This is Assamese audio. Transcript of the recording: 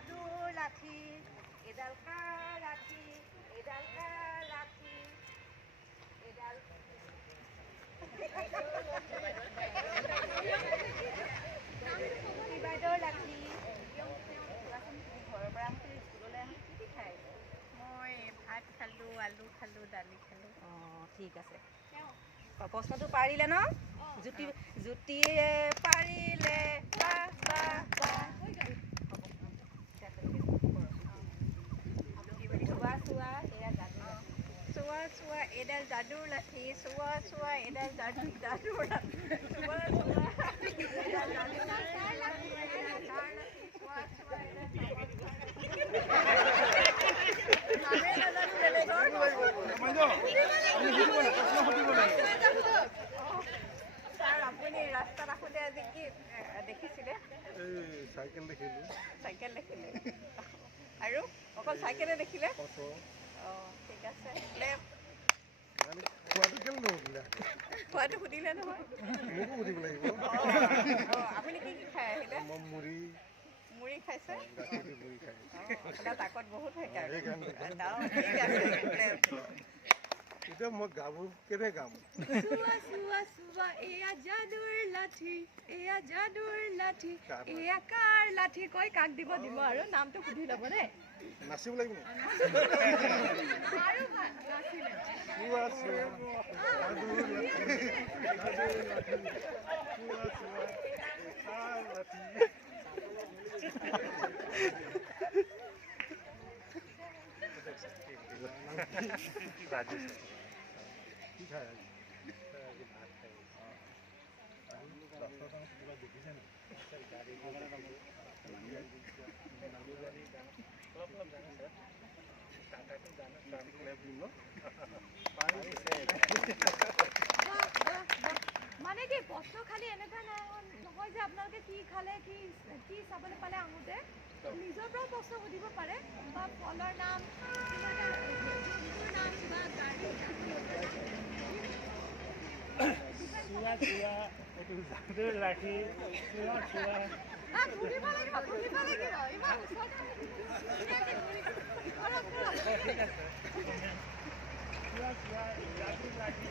যাদুৰ লাঠি এডাল কাৰ লাঠি এডাল কাৰ লাঠি এডাল বাইদেউৰ লাঠি ঘৰৰ পৰা স্কুললৈ আহোঁ কি খাই মই ভাত খালোঁ, আলু খালোঁ, দালি খালোঁ। অঁ ঠিক আছে প্ৰশ্নটো পাৰিলে ন জুতিয়ে পাৰিলে চোৱা চোৱা এডাল যাদুৰ লাঠি চোৱা চোৱা এডাল যাদুৰ লাঠি চোৱা চোৱা এডাল যাদুৰ লাঠি চোৱা চোৱা ছাৰ আপুনি ৰাস্তাত আহোঁতে আজি কি দেখিছিলে? চাইকেল দেখিলে আৰু অকল চাইকেলে দেখিলে? অঁ ঠিক আছে খোৱাটো সুধিলে নহয় আপুনি কি কি খাই আহিলে? মুড়ি খাইছে? আপোনাৰ তাকত বহুত সেইকাৰণে ঠিক আছে এতিয়া মই গাব কেনে গাম চোৱা চোৱা চোৱা এয়া যাদুৰ লাঠি এয়া যাদুৰ লাঠি এয়া কাৰ লাঠি কৈ কাক দিব আৰু নামটো সুধি ল'ব দেই নাচিব লাগিব আৰু ভাল নাছিলে চোৱা চোৱা যাদুৰ লাঠি চোৱা চোৱা কাৰ লাঠি ৰাজেশ কি খাই আজি ভাত খাই কিবা দেখিছে নেকি মানে কি প্ৰশ্ন খালি এনেকুৱা নহয় যে আপোনালোকে কি খালে কি চাবলৈ পালে আহোঁতে নিজৰ পৰা প্ৰশ্ন সুধিব পাৰে বা ফলৰ নাম নাম বা গাড়ীৰ চোৱা চোৱা এইটো যাদুৰ লাঠি চোৱা চোৱা ঘূৰিব লাগিব ইমান ওচৰতে ঠিক আছে চোৱা চোৱা যাদুৰ লাঠি